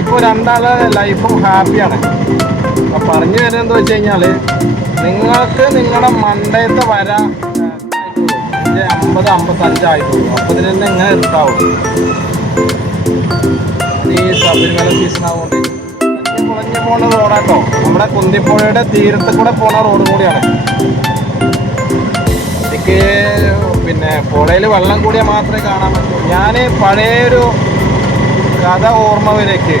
ഇപ്പോൾ രണ്ടാളെ ലൈഫും ഹാപ്പിയാണ്. അപ്പം പറഞ്ഞു വരുന്നത് എന്താ വെച്ച് കഴിഞ്ഞാൽ, നിങ്ങൾക്ക് നിങ്ങളുടെ മണ്ടയത്തെ വര 50-55 ആയിട്ടുള്ളൂ. അപ്പോൾ ഇതിന് തന്നെ എങ്ങനെ എടുത്താവും. അത് ഈ ശബരിമല സീസൺ ആവുകൊണ്ട് കുളഞ്ഞു പോകുന്ന റോഡാട്ടോ. നമ്മുടെ കുന്തിപ്പുഴയുടെ തീരത്ത് കൂടെ പോകുന്ന റോഡ് കൂടിയാണ്. എനിക്ക് പിന്നെ പുഴയിൽ വെള്ളം കൂടിയാൽ മാത്രമേ കാണാൻ പറ്റൂ. ഞാൻ പഴയൊരു കഥ ഓർമ്മ വരേക്ക്.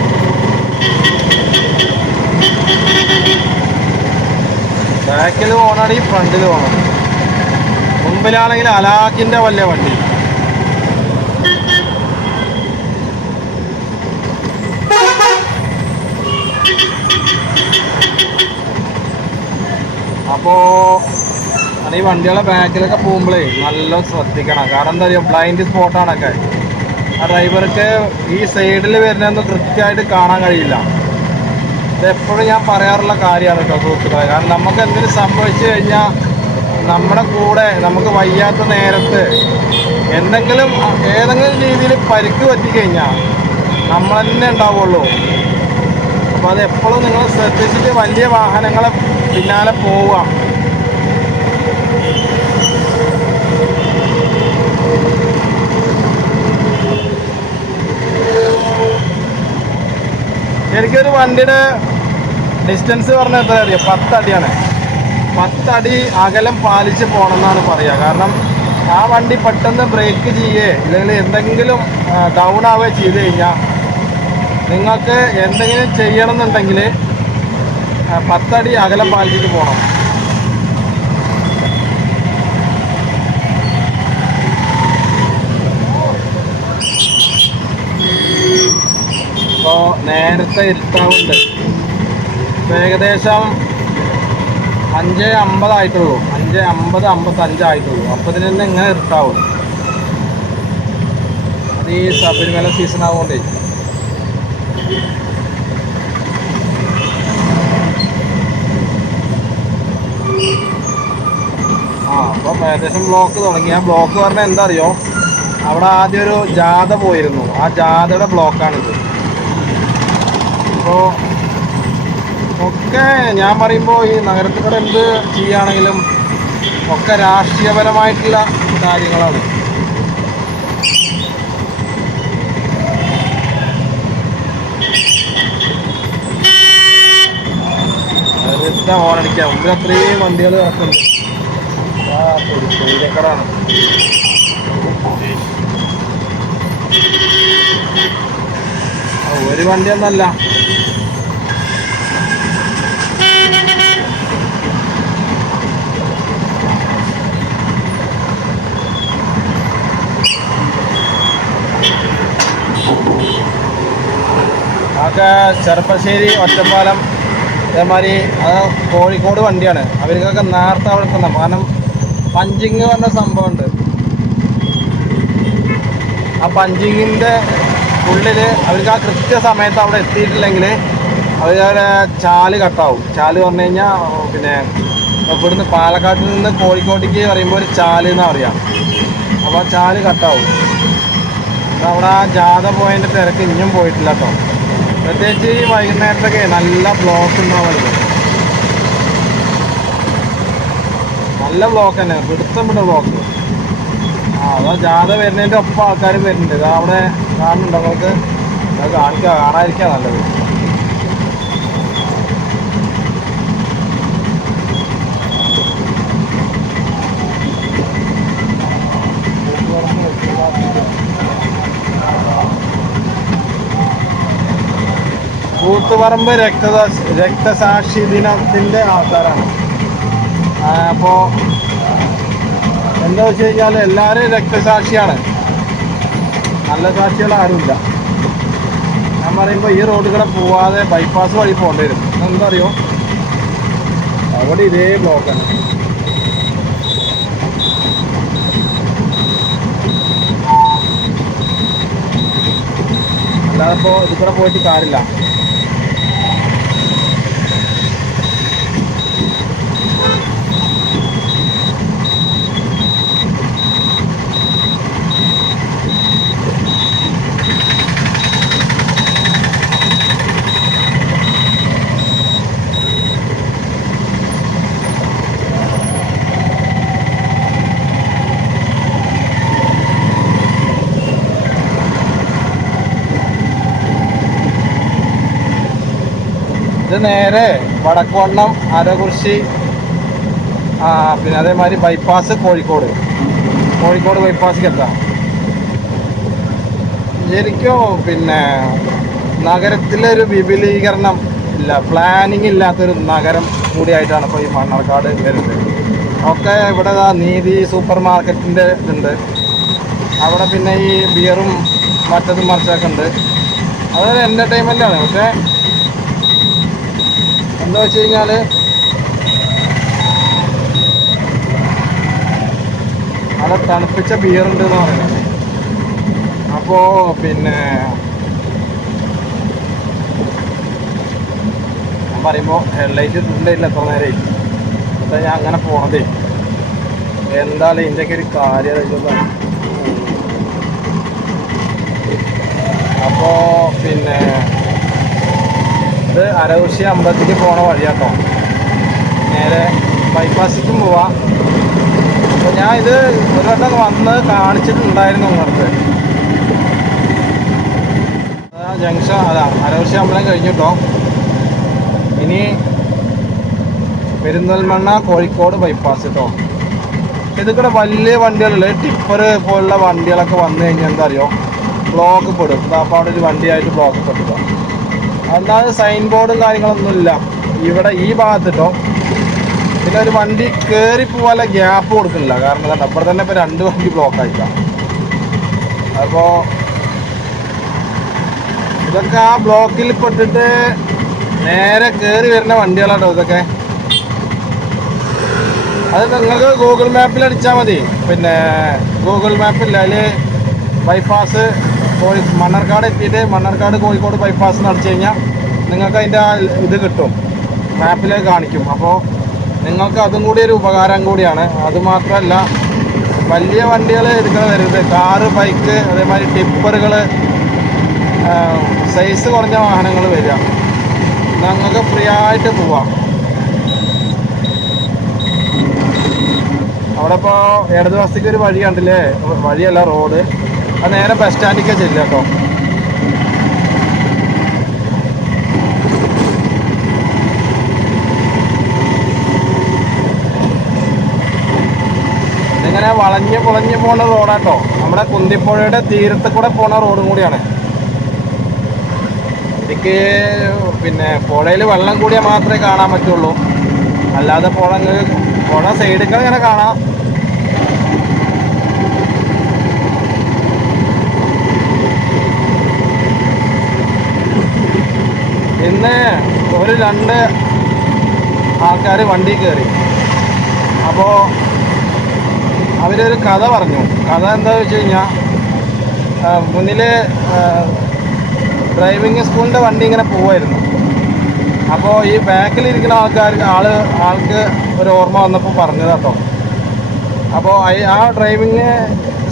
ബാക്കിൽ പോകണമെങ്കിൽ ഫ്രണ്ടിൽ പോകണം. മുമ്പിലാണെങ്കിൽ അലാക്കിൻ്റെ വലിയ വണ്ടി. അപ്പോൾ ഈ വണ്ടികളെ ബാക്കിലൊക്കെ പോകുമ്പോഴേ നല്ല ശ്രദ്ധിക്കണം. കാരണം എന്താ പറയുക, ബ്ലൈൻഡ് സ്പോട്ടാണൊക്കെ. ആ ഡ്രൈവർക്ക് ഈ സൈഡിൽ വരുന്നതൊന്നും കൃത്യമായിട്ട് കാണാൻ കഴിയില്ല. ഇതെപ്പോഴും ഞാൻ പറയാറുള്ള കാര്യമാണ് കേട്ടോ സുഹൃത്തുക്കളെ. കാരണം നമുക്ക് എന്തെങ്കിലും സംഭവിച്ചു കഴിഞ്ഞാൽ നമ്മുടെ കൂടെ നമുക്ക് വയ്യാത്ത നേരത്ത് ഏതെങ്കിലും രീതിയിൽ പരിക്ക് പറ്റിക്കഴിഞ്ഞാൽ നമ്മൾ തന്നെ ഉണ്ടാവുള്ളൂ. അപ്പോൾ അതെപ്പോഴും നിങ്ങൾ ശ്രദ്ധിച്ചിട്ട് വലിയ വാഹനങ്ങളെ പിന്നാലെ പോവുക. എനിക്കൊരു വണ്ടിയുടെ ഡിസ്റ്റൻസ് പറഞ്ഞാൽ എത്ര അറിയാം? 10 അടിയാണ്. 10 അടി അകലം പാലിച്ച് പോകണമെന്നാണ് പറയുക. കാരണം ആ വണ്ടി പെട്ടെന്ന് ബ്രേക്ക് ചെയ്യേ അല്ലെങ്കിൽ എന്തെങ്കിലും ഡൗൺ ആവുകയോ ചെയ്ത് കഴിഞ്ഞാൽ നിങ്ങൾക്ക് എന്തെങ്കിലും ചെയ്യണമെന്നുണ്ടെങ്കിൽ 10 അടി അകലം പാലിച്ചിട്ട് പോകണം. ഇപ്പോൾ നേരത്തെ ഇരുട്ടാവുണ്ട്. ഏകദേശം 5:50 ആയിട്ടുള്ളൂ. 5:50-55 ആയിട്ടുള്ളൂ. അപ്പോൾ ഇതിന് തന്നെ ഇങ്ങനെ ഇരുട്ടാവും. അത് ഈ ശബരിമല സീസൺ ആവുകൊണ്ടേ. അപ്പം ഏകദേശം ബ്ലോക്ക് തുടങ്ങി. ആ ബ്ലോക്ക് പറഞ്ഞാൽ എന്താ അറിയോ, അവിടെ ആദ്യം ഒരു ജാഥ പോയിരുന്നു. ആ ജാഥയുടെ ബ്ലോക്കാണിത്. അപ്പോൾ ഒക്കെ ഞാൻ പറയുമ്പോൾ ഈ നഗരത്തിൽ കൂടെ എന്ത് ചെയ്യുകയാണെങ്കിലും ഒക്കെ രാഷ്ട്രീയപരമായിട്ടുള്ള കാര്യങ്ങളാണ്. വെറുതെ ഹോണടിക്കാം. മുമ്പിൽ അത്രയും വണ്ടികൾ കിടക്കുന്നുണ്ട്. ാണ് ഒരു വണ്ടിയൊന്നല്ല. അതൊക്കെ ചെറുപ്പശ്ശേരി, ഒറ്റപ്പാലം, അതേമാതിരി അത് കോഴിക്കോട് വണ്ടിയാണ്. അവർക്കൊക്കെ നേരത്തെ അവിടെ എത്തണം. കാരണം പഞ്ചിങ് പറഞ്ഞ സംഭവമുണ്ട്. ആ പഞ്ചിങ്ങിൻ്റെ ഉള്ളിൽ അവർക്ക് ആ കൃത്യസമയത്ത് അവിടെ എത്തിയിട്ടില്ലെങ്കിൽ അവരുടെ ചാല് കട്ടാവും. ചാല് പറഞ്ഞു കഴിഞ്ഞാൽ പിന്നെ ഇവിടുന്ന് പാലക്കാട്ടിൽ നിന്ന് കോഴിക്കോട്ടേക്ക് പറയുമ്പോൾ ഒരു ചാല് എന്നാണ് പറയുക. അപ്പോൾ ആ ചാല് കട്ടാവും. അവിടെ ആ ജാഥ പോയതിൻ്റെ തിരക്ക് ഇനിയും പോയിട്ടില്ല കേട്ടോ. പ്രത്യേകിച്ച് ഈ വൈകുന്നേരത്തൊക്കെ നല്ല ബ്ലോക്ക് ഉണ്ടാവുമല്ലോ. നല്ല ബ്ലോക്ക് തന്നെ, പിടുത്തം വിട്ട ബ്ലോക്ക്. അതാ ജാഥ വരുന്നതിൻ്റെ ഒപ്പം ആൾക്കാരും വരുന്നുണ്ട്. ഇതാ അവിടെ കാണുന്നുണ്ടോ നിങ്ങൾക്ക്? അത് കാണാതിരിക്കുക നല്ലത്. കൂത്തുപറമ്പ് രക്തസാക്ഷി ദിനത്തിൻ്റെ ആൾക്കാരാണ്. അപ്പോൾ എന്താ വെച്ച് കഴിഞ്ഞാൽ എല്ലാവരും രക്തസാക്ഷിയാണ്. നല്ല സാക്ഷികൾ ആരുമില്ല. ഞാൻ പറയുമ്പോൾ ഈ റോഡുകളെ പോവാതെ ബൈപ്പാസ് വഴി പോകേണ്ടി വരും. എന്താ അറിയോ, അവിടെ ഇതേ ബ്ലോക്കാണ്. അല്ലാതെ ഇപ്പോൾ ഇതിൽ പോയിട്ട് കാര്യമില്ല. ഇത് നേരെ വടക്കോണം അരകുറിശി, പിന്നെ അതേമാതിരി ബൈപ്പാസ് കോഴിക്കോട് ബൈപ്പാസിലേക്ക് എത്താം. ശരിക്കും പിന്നെ നഗരത്തിലൊരു വിപുലീകരണം ഇല്ല, പ്ലാനിങ് ഇല്ലാത്തൊരു നഗരം കൂടിയായിട്ടാണ് ഇപ്പോൾ ഈ മണ്ണാർക്കാട് വരുന്നത്. ഒക്കെ ഇവിടെ നീതി സൂപ്പർ മാർക്കറ്റിൻ്റെ ഇതുണ്ട്, അവിടെ പിന്നെ ഈ ബിയറും മറ്റതും മറിച്ചൊക്കെ ഉണ്ട്. അതൊരു എൻ്റർടൈൻമെൻ്റാണ്. പക്ഷേ എന്താ വെച്ച് കഴിഞ്ഞാൽ അവിടെ തണുപ്പിച്ച ബിയറുണ്ട് എന്ന് പറയുന്നത്. അപ്പോൾ പിന്നെ ഞാൻ പറയുമ്പോൾ ഹെഡ്ലൈറ്റ് ഉണ്ടായില്ല എത്ര നേരം. അതാ ഞാൻ അങ്ങനെ പോണതേ. എന്തായാലും ഇതിൻ്റെയൊക്കെ ഒരു കാര്യം. അപ്പോൾ പിന്നെ ഇത് അരകുറിശി അമ്പലത്തേക്ക് പോണ വഴിയാട്ടോ. നേരെ ബൈപ്പാസിലേക്കും പോവാം. അപ്പോൾ ഞാൻ ഇത് ഒരു വട്ടം വന്ന് കാണിച്ചിട്ടുണ്ടായിരുന്നു നിങ്ങൾക്ക്. ജംഗ്ഷൻ അതാ അരകുറിശി അമ്പലം കഴിഞ്ഞിട്ടോ. ഇനി പെരിന്തൽമണ്ണ കോഴിക്കോട് ബൈപ്പാസ് കേട്ടോ. ഇതിക്കൂടെ വലിയ വണ്ടികളിൽ ടിപ്പർ പോലുള്ള വണ്ടികളൊക്കെ വന്നു കഴിഞ്ഞാൽ എന്താ അറിയോ, ബ്ലോക്ക് പെടും. അപ്പോൾ അവിടെ ഒരു വണ്ടിയായിട്ട് ബ്ലോക്ക് പെട്ടിട്ടോ. അല്ലാതെ സൈൻ ബോർഡും കാര്യങ്ങളൊന്നുമില്ല ഇവിടെ ഈ ഭാഗത്ത് കേട്ടോ. പിന്നെ ഒരു വണ്ടി കയറി പോകാനുള്ള ഗ്യാപ്പ് കൊടുക്കുന്നില്ല. കാരണം അപ്പോൾ തന്നെ ഇപ്പോൾ 2 വണ്ടി ബ്ലോക്ക് ആയിട്ടാണ്. അപ്പോൾ ഇതൊക്കെ ആ ബ്ലോക്കിൽ പെട്ടിട്ട് നേരെ കയറി വരുന്ന വണ്ടികളാട്ടോ ഇതൊക്കെ. അത് നിങ്ങൾക്ക് ഗൂഗിൾ മാപ്പിൽ അടിച്ചാൽ മതി. പിന്നെ ഗൂഗിൾ മാപ്പില്ല, അതിൽ ബൈപ്പാസ് മണ്ണാർക്കാട് എത്തിയിട്ട് മണ്ണാർക്കാട് കോഴിക്കോട് ബൈപ്പാസ് അടിച്ചു കഴിഞ്ഞാൽ നിങ്ങൾക്ക് അതിൻ്റെ ഇത് കിട്ടും, മാപ്പിൽ കാണിക്കും. അപ്പോൾ നിങ്ങൾക്ക് അതും കൂടി ഒരു ഉപകാരം കൂടിയാണ്. അതുമാത്രമല്ല വലിയ വണ്ടികൾ എടുക്കാൻ വരുന്നത്, കാറ്, ബൈക്ക്, അതേമാതിരി ടിപ്പറുകൾ, സൈസ് കുറഞ്ഞ വാഹനങ്ങൾ വരിക, നിങ്ങൾക്ക് ഫ്രീ ആയിട്ട് പോവാം. അവിടെ ഇപ്പോൾ ഇടതുവശത്തേക്ക് ഒരു വഴി കണ്ടില്ലേ, വഴിയല്ല റോഡ്, അത് നേരെ ബസ് സ്റ്റാൻഡിലേക്ക് ചെല്ലുക കേട്ടോ. ഇതിങ്ങനെ വളഞ്ഞ് പൊളഞ്ഞ് പോകുന്ന റോഡാട്ടോ. നമ്മുടെ കുന്തിപ്പുഴയുടെ തീരത്ത് കൂടെ പോകുന്ന റോഡും കൂടിയാണ്. എനിക്ക് പിന്നെ പുഴയിൽ വെള്ളം കൂടിയാൽ മാത്രമേ കാണാൻ പറ്റുള്ളൂ, അല്ലാതെ പുഴ സൈഡിൽ ഇങ്ങനെ കാണാം. ഇന്ന് ഒരു 2 ആൾക്കാർ വണ്ടി കയറി. അപ്പോൾ അവരൊരു കഥ പറഞ്ഞു. കഥ എന്താണെന്ന് വെച്ച് കഴിഞ്ഞാൽ, മുന്നിൽ ഡ്രൈവിംഗ് സ്കൂളിൻ്റെ വണ്ടി ഇങ്ങനെ പോവായിരുന്നു. അപ്പോൾ ഈ ബാക്കിലിരിക്കുന്ന ആൾക്ക് ഒരു ഓർമ്മ വന്നപ്പോൾ പറഞ്ഞത് കേട്ടോ. അപ്പോൾ ആ ഡ്രൈവിംഗ്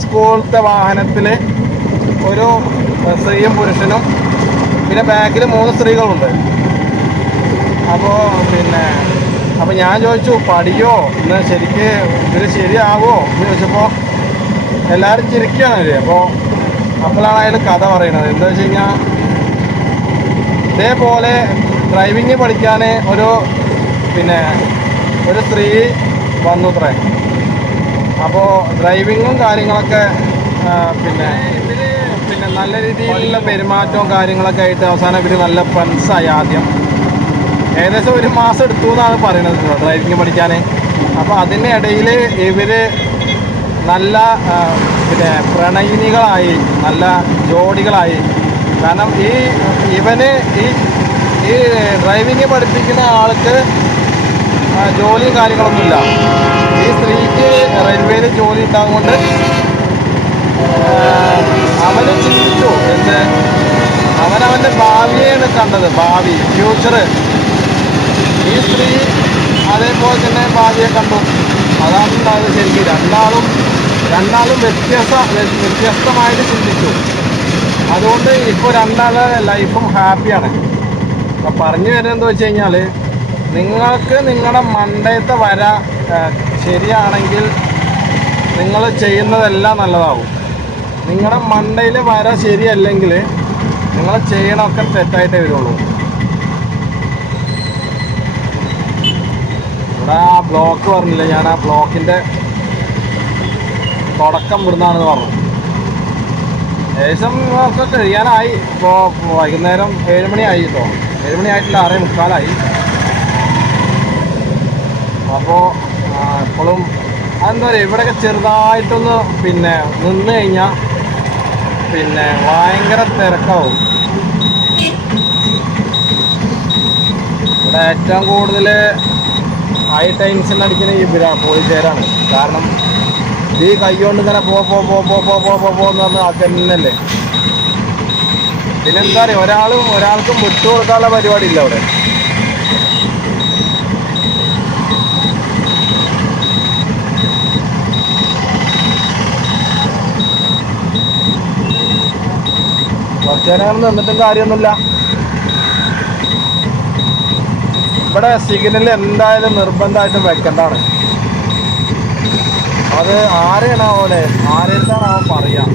സ്കൂളത്തെ വാഹനത്തിൽ ഒരു സ്ത്രീയും പുരുഷനും, പിന്നെ ബാക്കിൽ 3 സ്ത്രീകളുണ്ട്. അപ്പോൾ ഞാൻ ചോദിച്ചു, പഠിയോ ഇന്ന് ശരിക്ക് ഇതിൽ ശരിയാവോ എന്ന് ചോദിച്ചപ്പോൾ എല്ലാവരും ചിരിക്കുകയാണ്. അപ്പോഴാണ് അയാൾ കഥ പറയുന്നത്. എന്താ വെച്ച് കഴിഞ്ഞാൽ, ഇതേപോലെ ഡ്രൈവിങ് പഠിക്കാൻ ഒരു സ്ത്രീ വന്നുത്രേ. അപ്പോൾ ഡ്രൈവിങ്ങും കാര്യങ്ങളൊക്കെ പിന്നെ നല്ല രീതിയിലുള്ള പെരുമാറ്റവും കാര്യങ്ങളൊക്കെ ആയിട്ട് അവസാനം ഇവർ നല്ല ഫ്രണ്ട്സായി. ആദ്യം ഏകദേശം 1 മാസം എടുത്തു എന്നാണ് പറയുന്നത് ഡ്രൈവിങ് പഠിക്കാൻ. അപ്പോൾ അതിൻ്റെ ഇടയിൽ ഇവർ നല്ല പ്രണയിനികളായി, നല്ല ജോഡികളായി. കാരണം ഇവന് ഈ ഡ്രൈവിങ് പഠിപ്പിക്കുന്ന ആൾക്ക് ജോലിയും കാര്യങ്ങളൊന്നുമില്ല. ഈ സ്ത്രീക്ക് റെയിൽവേയിൽ ജോലി ഉണ്ടാകുകൊണ്ട് അവന് ചിന്തിച്ചു അവനവൻ്റെ ഭാവിയാണ് കണ്ടത്, ഭാവി, ഫ്യൂച്ചർ. ഈ സ്ത്രീ അതേപോലെ തന്നെ ഭാവിയെ കണ്ടു. അതാണ് ഉണ്ടായത്. ശരിക്കും രണ്ടാളും വ്യത്യസ്തമായിട്ട് ചിന്തിച്ചു. അതുകൊണ്ട് ഇപ്പോൾ രണ്ടാളുടെ ലൈഫും ഹാപ്പിയാണ്. അപ്പം പറഞ്ഞു വരുന്നത് വെച്ച് കഴിഞ്ഞാൽ, നിങ്ങൾക്ക് നിങ്ങളുടെ മണ്ടയത്തെ വര ശരിയാണെങ്കിൽ നിങ്ങൾ ചെയ്യുന്നതെല്ലാം നല്ലതാവും. നിങ്ങളുടെ മണ്ടയിൽ വര ശരിയല്ലെങ്കിൽ നിങ്ങൾ ചെയ്യണമൊക്കെ തെറ്റായിട്ടേ വരുള്ളൂ. ഇവിടെ ആ ബ്ലോക്ക് പറഞ്ഞില്ല, ഞാൻ ആ ബ്ലോക്കിൻ്റെ തുടക്കം ഇവിടുന്നാണെന്ന് പറഞ്ഞു. ഏകദേശം ഒക്കെ കഴിയാനായി. ഇപ്പോൾ വൈകുന്നേരം 7 മണിയായി കേട്ടോ. 7 മണി ആയിട്ടില്ല, 6:45. അപ്പോൾ എപ്പോഴും അതെന്താ പറയുക, ഇവിടെയൊക്കെ ചെറുതായിട്ടൊന്ന് പിന്നെ നിന്ന് കഴിഞ്ഞാൽ പിന്നെ ഭയങ്കര തിരക്കാവും. ഇവിടെ ഏറ്റവും കൂടുതൽ ഹൈ ടെൻഷൻ അടിക്കുന്ന ഈ പോലീസുകാരാണ്. കാരണം ഈ കൈ കൊണ്ട് ഇങ്ങനെ പോന്ന് പറഞ്ഞാൽ അത് തന്നെയല്ലേ. പിന്നെന്താ പറയുക, ഒരാൾക്കും വിട്ടുകൊടുക്കാനുള്ള പരിപാടി ഇല്ല അവിടെ. കുറച്ച് നേരം നിന്നിട്ടും കാര്യമൊന്നുമില്ല. ഇവിടെ സിഗ്നൽ എന്തായാലും നിർബന്ധമായിട്ടും വെക്കേണ്ടതാണ്. അത് ആരെയാണാവോലെ, ആരെടുത്താണാവോ പറയാം.